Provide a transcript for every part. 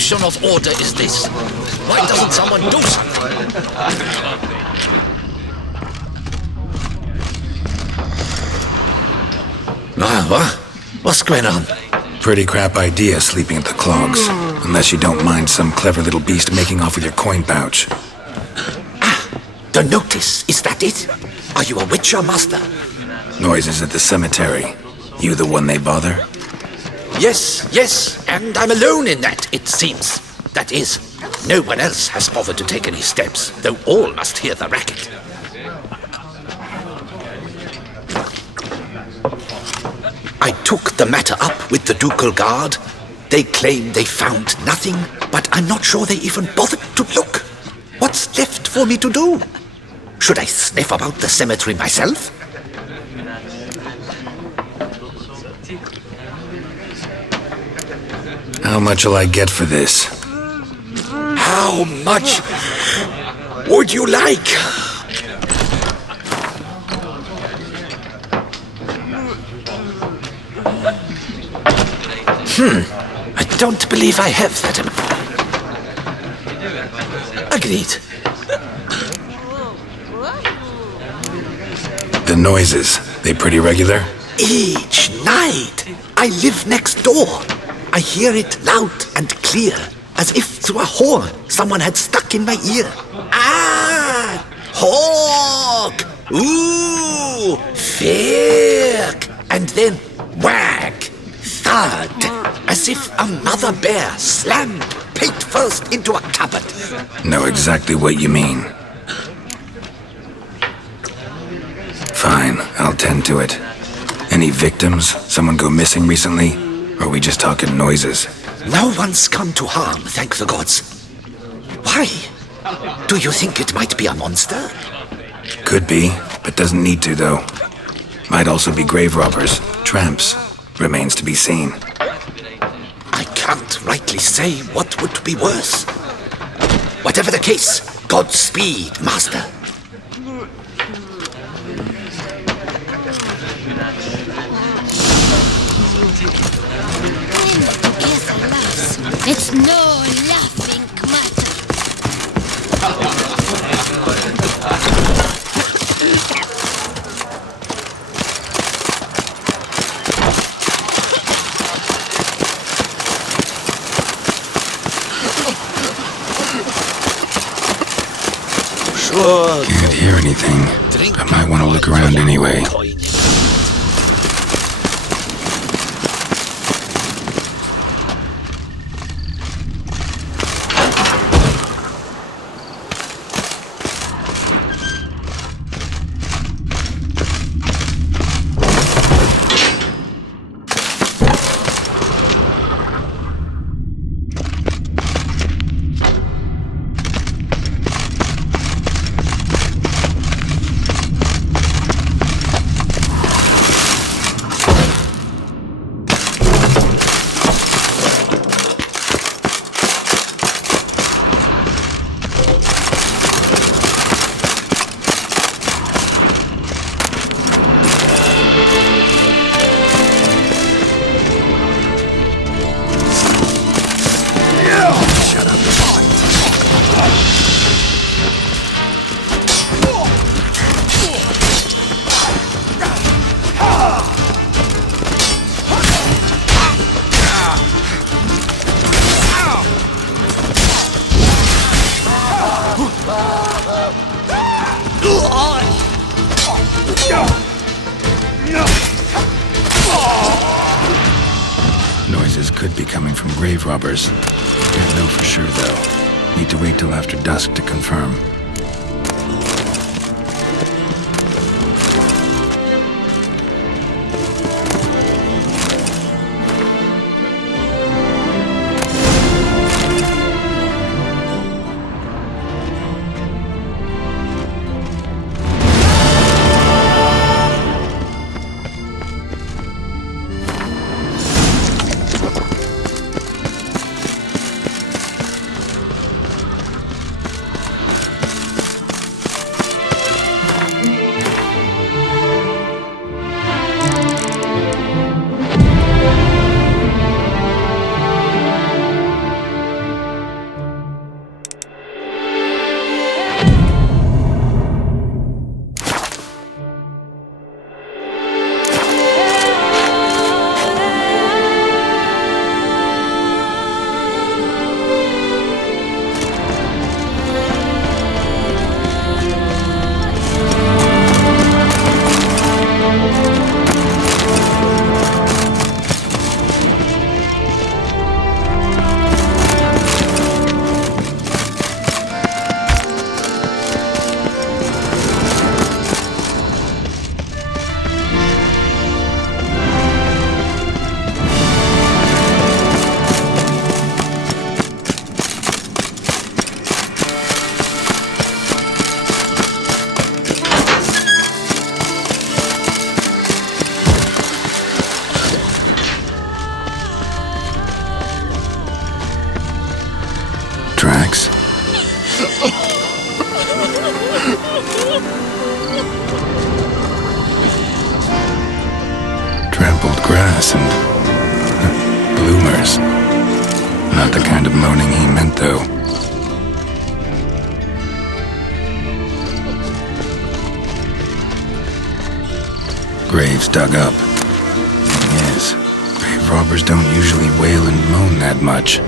notion of order is this? Why doesn't someone do something? What's going on? Pretty crap idea sleeping at the clogs. Unless you don't mind some clever little beast making off with your coin pouch. The notice, is that it? Are you a witcher, master? Noises at the cemetery. You the one they bother? Yes, and I'm alone in that, it seems. That is, no one else has bothered to take any steps, though all must hear the racket. I took the matter up with the ducal guard. They claim they found nothing, but I'm not sure they even bothered to look. What's left for me to do? Should I sniff about the cemetery myself? How much will I get for this? How much would you like? I don't believe I have that amount. Agreed. The noises, they pretty regular? Each night, I live next door. I hear it loud and clear, as if through a horn someone had stuck in my ear. Ah! Hawk! Ooh! Firk! And then whack! Thud! As if another bear slammed pate first into a cupboard. Know exactly what you mean. Fine, I'll tend to it. Any victims? Someone go missing recently? Or are we just talking noises? No one's come to harm, thank the gods. Why? Do you think it might be a monster? Could be, but doesn't need to, though. Might also be grave robbers, tramps. Remains to be seen. I can't rightly say what would be worse. Whatever the case, Godspeed, master. It's no laughing matter. Sure. Can't hear anything. I might want to look around anyway. Noises could be coming from grave robbers. Can't know for sure, though. Need to wait till after dusk to confirm. grass and bloomers. Not the kind of moaning he meant, though. Graves dug up. Yes, grave robbers don't usually wail and moan that much.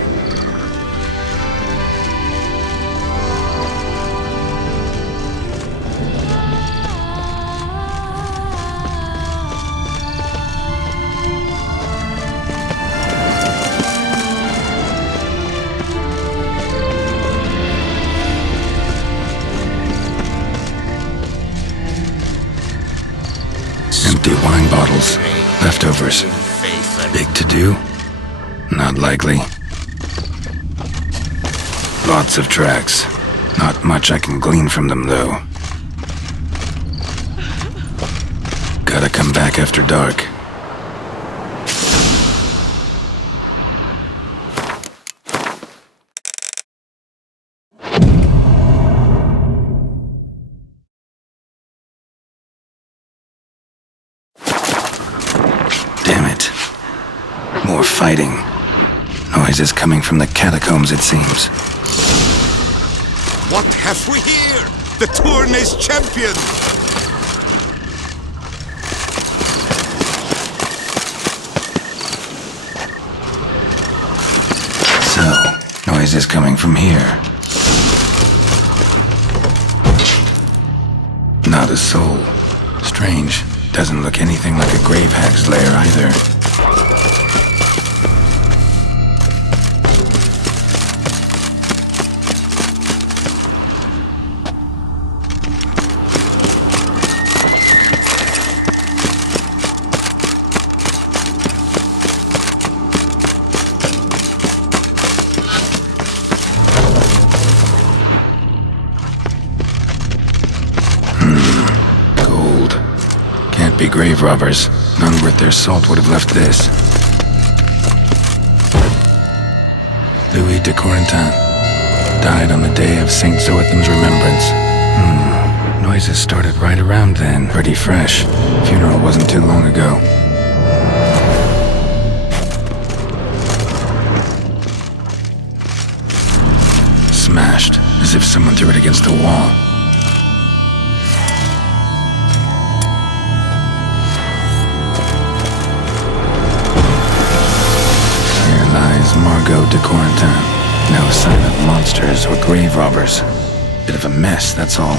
Empty wine bottles, leftovers. Big to do? Not likely. Lots of tracks. Not much I can glean from them, though. Gotta come back after dark. Damn it. More fighting. Noises coming from the catacombs, it seems. What have we here? The Tournay's champion! So, noises coming from here. Not a soul. Strange. Doesn't look anything like a grave hag's lair either. Gold. Can't be grave robbers. None worth their salt would have left this. Louis de Corentin. Died on the day of St. Zoetham's remembrance. Noises started right around then. Pretty fresh. Funeral wasn't too long ago. Smashed, as if someone threw it against the wall. Here lies Margot de Corentin. No sign of monsters or grave robbers. Bit of a mess, that's all.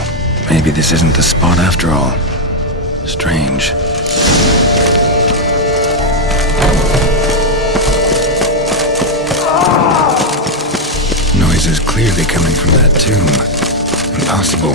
Maybe this isn't the spot after all. Strange. Noises clearly coming from that tomb. Impossible.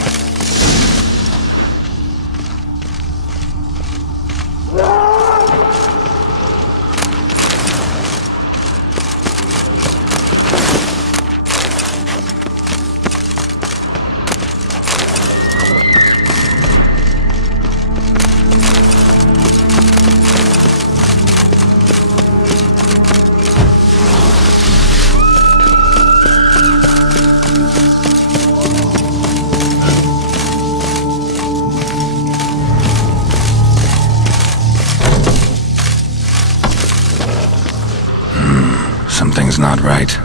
Something's not right.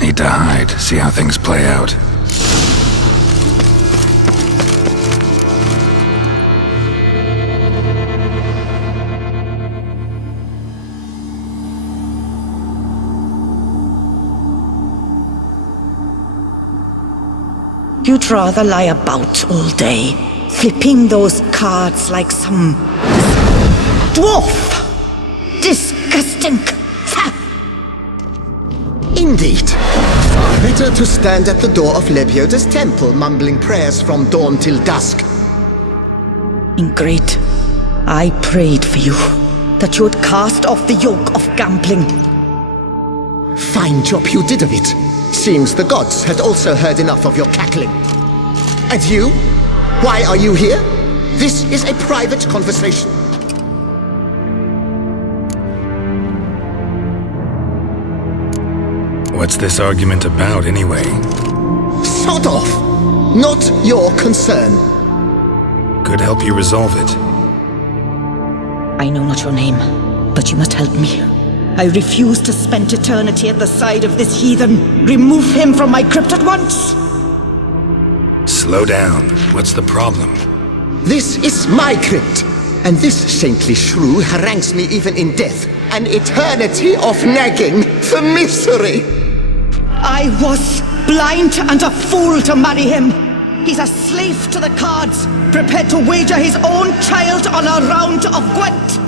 Need to hide, see how things play out. You'd rather lie about all day, flipping those cards like some dwarf. Disgusting. Indeed. Far better to stand at the door of Lebioda's temple, mumbling prayers from dawn till dusk. Ingrid, I prayed for you, that you would cast off the yoke of gambling. Fine job you did of it. Seems the gods had also heard enough of your cackling. And you? Why are you here? This is a private conversation. What's this argument about, anyway? Sod off! Not your concern. Could help you resolve it. I know not your name, But you must help me. I refuse to spend eternity at the side of this heathen. Remove him from my crypt at once! Slow down. What's the problem? This is my crypt, and this saintly shrew harangues me even in death. An eternity of nagging for misery. I was blind and a fool to marry him. He's a slave to the cards, prepared to wager his own child on a round of Gwent.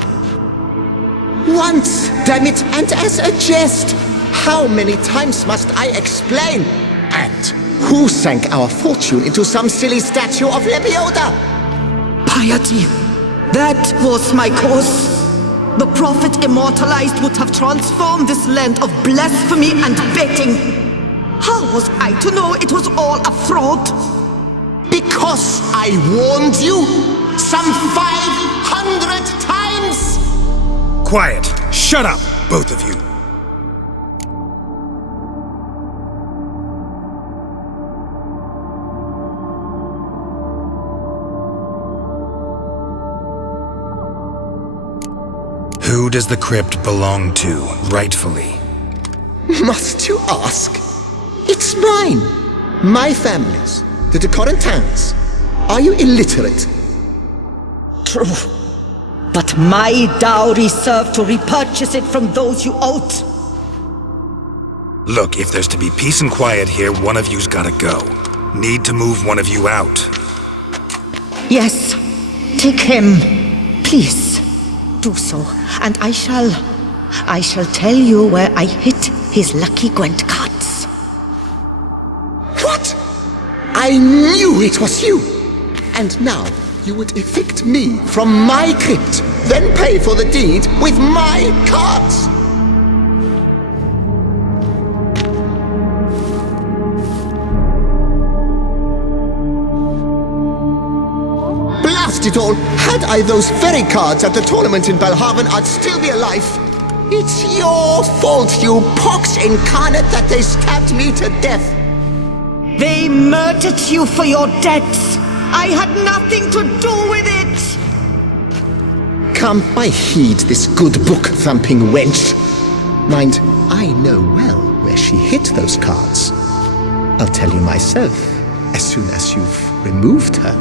Once, damn it, and as a jest. How many times must I explain? And who sank our fortune into some silly statue of Lebioda? Piety. That was my cause. The prophet immortalized would have transformed this land of blasphemy and betting. How was I to know it was all a fraud? Because I warned you some 500 times! Quiet! Shut up, both of you! Who does the crypt belong to, rightfully? Must you ask? It's mine. My family's. The de Corentans. Are you illiterate? True. But my dowry served to repurchase it from those you owed. Look, if there's to be peace and quiet here, one of you's gotta go. Need to move one of you out. Yes. Take him. Please. Do so. And I shall tell you where I hid his lucky Gwent cards. What? I knew it was you! And now you would evict me from my crypt, then pay for the deed with my cards! Blast it all! Had I those very cards at the tournament in Belhaven, I'd still be alive! It's your fault, you pox incarnate, that they stabbed me to death! They murdered you for your debts. I had nothing to do with it. Come, I heed this good book-thumping wench. Mind, I know well where she hid those cards. I'll tell you myself, as soon as you've removed her.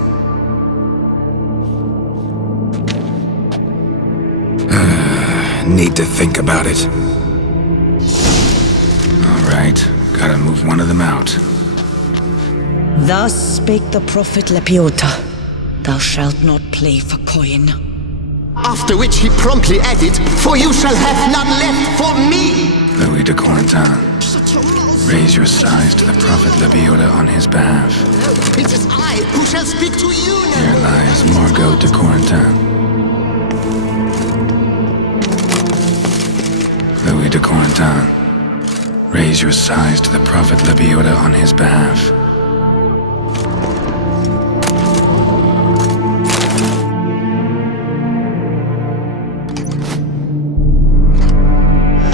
Need to think about it. All right, gotta move one of them out. Thus spake the prophet Lepiota. Thou shalt not play for coin. After which he promptly added, "For you shall have none left for me!" Louis de Corentin, Shut your mouth. raise your sighs to the prophet Lebioda on his behalf. It is I who shall speak to you now! Here lies Margot de Corentin. Louis de Corentin, raise your sighs to the prophet Lebioda on his behalf.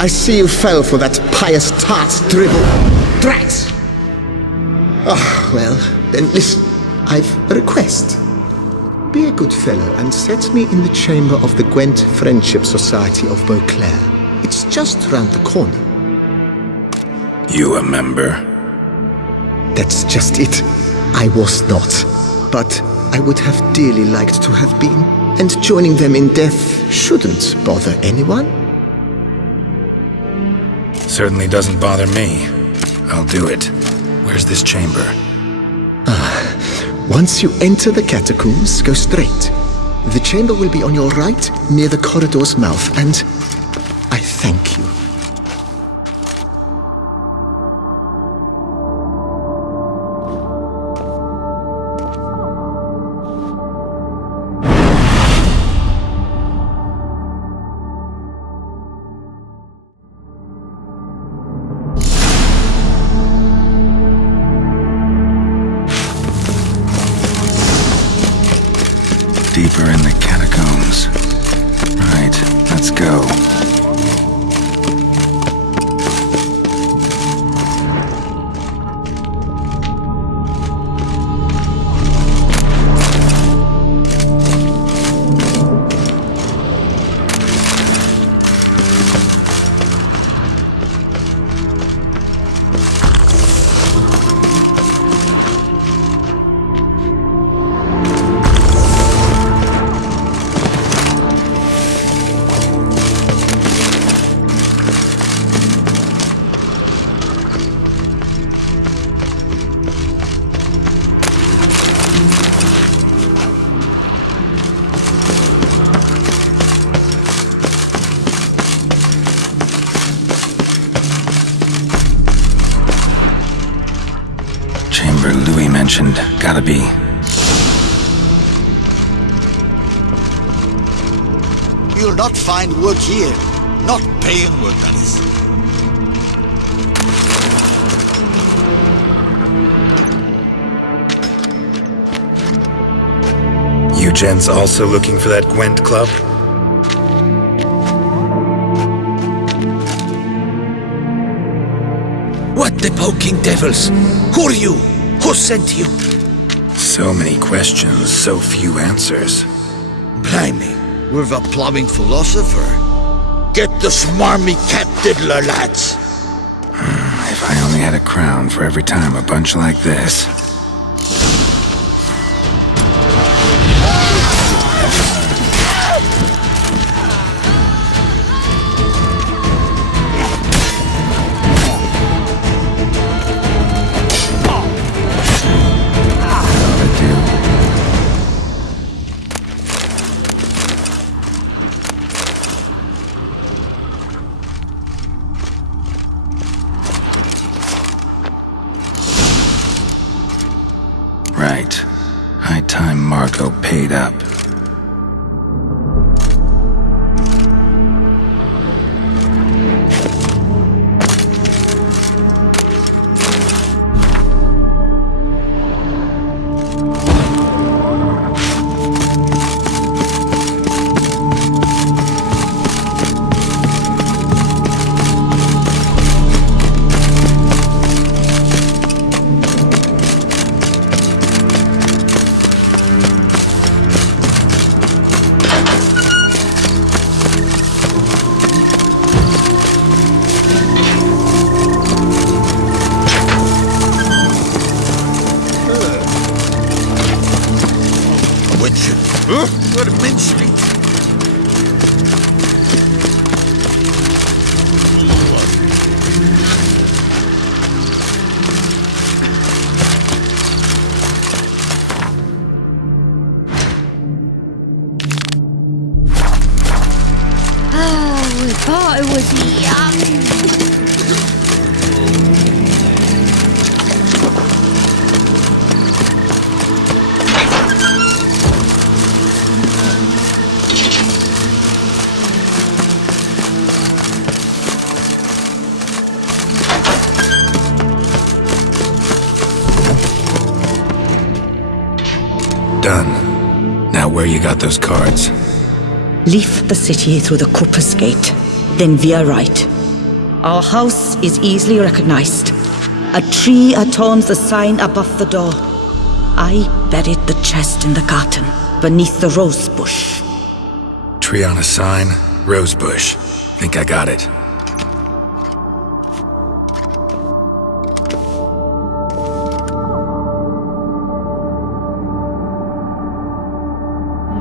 I see you fell for that pious tart's drivel. Drats! Ah, well, then listen. I've a request. Be a good fellow and set me in the chamber of the Gwent Friendship Society of Beauclair. It's just round the corner. You a member? That's just it. I was not. But I would have dearly liked to have been. And joining them in death shouldn't bother anyone. Certainly doesn't bother me. I'll do it. Where's this chamber? Once you enter the catacombs, go straight. The chamber will be on your right, near the corridor's mouth, and I thank you. Deeper in the catacombs. Right, let's go. mentioned. Gotta be. You'll not find work here. Not paying work, that is. You gents also looking for that Gwent club? What the poking devils? Who are you? Who sent you? So many questions, so few answers. Blimey, we're the plumbing philosopher. Get the smarmy cat diddler, lads. If I only had a crown for every time a bunch like this. Right. High time Margot paid up. What a mincemeat. Oh, we thought it was yum. Done. Now where you got those cards? Leave the city through the Corpus Gate, then veer right. Our house is easily recognized. A tree adorns the sign above the door. I buried the chest in the garden, beneath the rose bush. Tree on a sign, rose bush. Think I got it.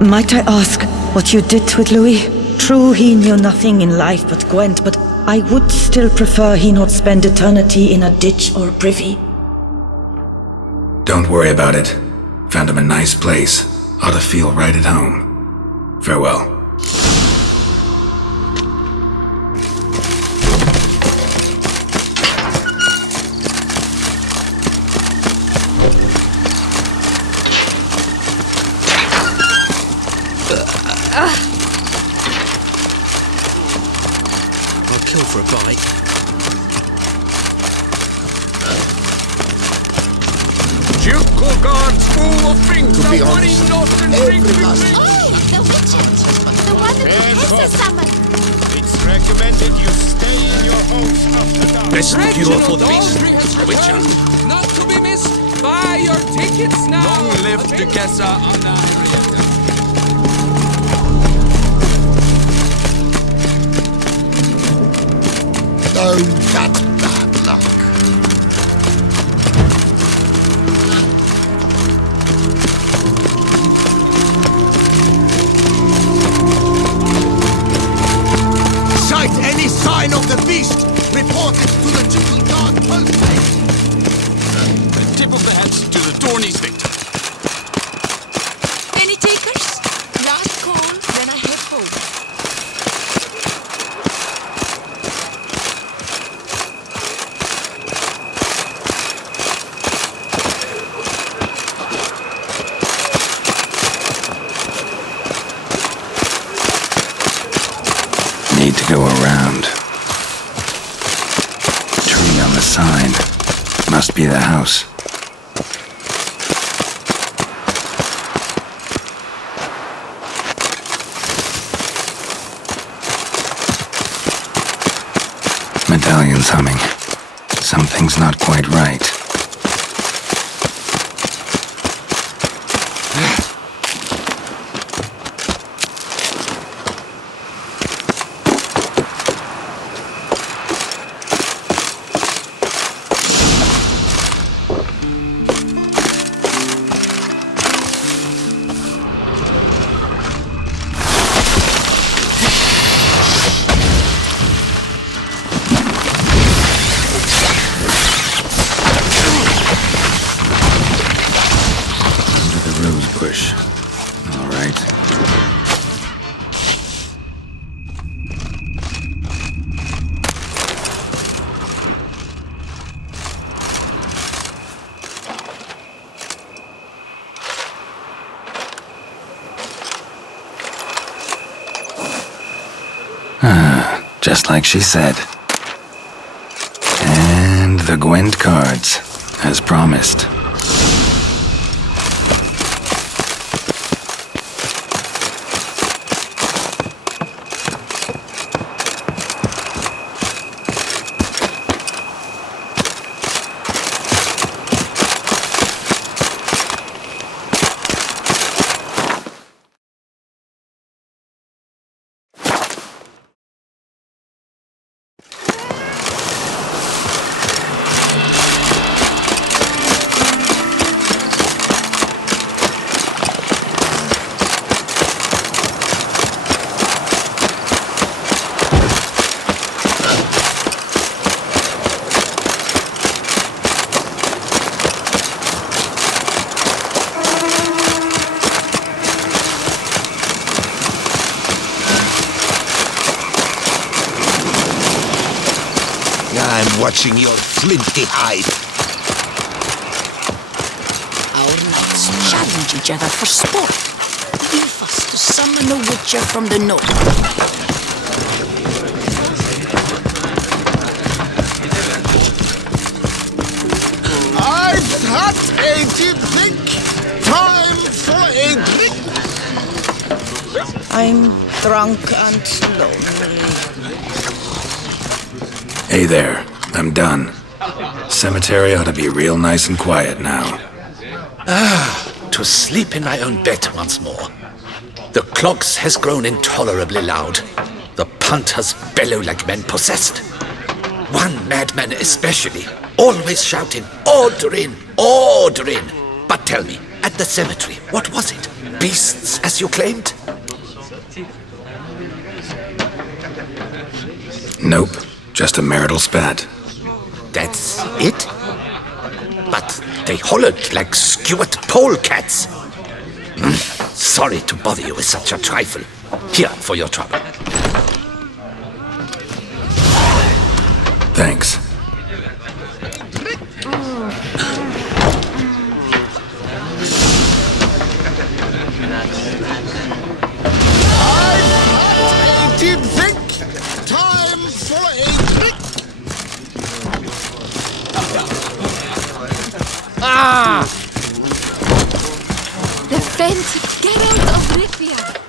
Might I ask what you did with Louis? True, he knew nothing in life but Gwent, but I would still prefer he not spend eternity in a ditch or privy. Don't worry about it. Found him a nice place. Ought to feel right at home. Farewell. I'll kill for a bite. Ducal guards full of things. To be honest, every last Oh, the witches! The one that Professor summoned! It's recommended you stay in your homes after dark. Best cure for the beast. Witcher. Not to be missed. Buy your tickets now. Long live Duquesa Anna Henrietta. Oh, that bad luck. Sight any sign of the beast. Report it to the Ducal Guard post. The tip of the hat to the Dornies victim. Any takers? Last call, then I head home. Go around. Tree on the side. Must be the house. Medallion's humming. Something's not quite right. Bush. All right. Just like she said. And the Gwent cards, as promised. I'm watching your flinty hide. Our knights challenge each other for sport. Leave us to summon a witcher from the north. I've had a deep think. Time for a drink. I'm drunk and lonely. Hey there, I'm done. Cemetery ought to be real nice and quiet now. To sleep in my own bed once more. The clogs has grown intolerably loud. The punters bellow like men possessed. One madman especially, always shouting, "Order in! Order in!" But tell me, at the cemetery, what was it? Beasts, as you claimed? Nope, just a marital spat. That's it? But they hollered like skewered polecats. Sorry to bother you with such a trifle. Here for your trouble. Thanks. A deep think. Time for a drink. The friends, get out of Ripia!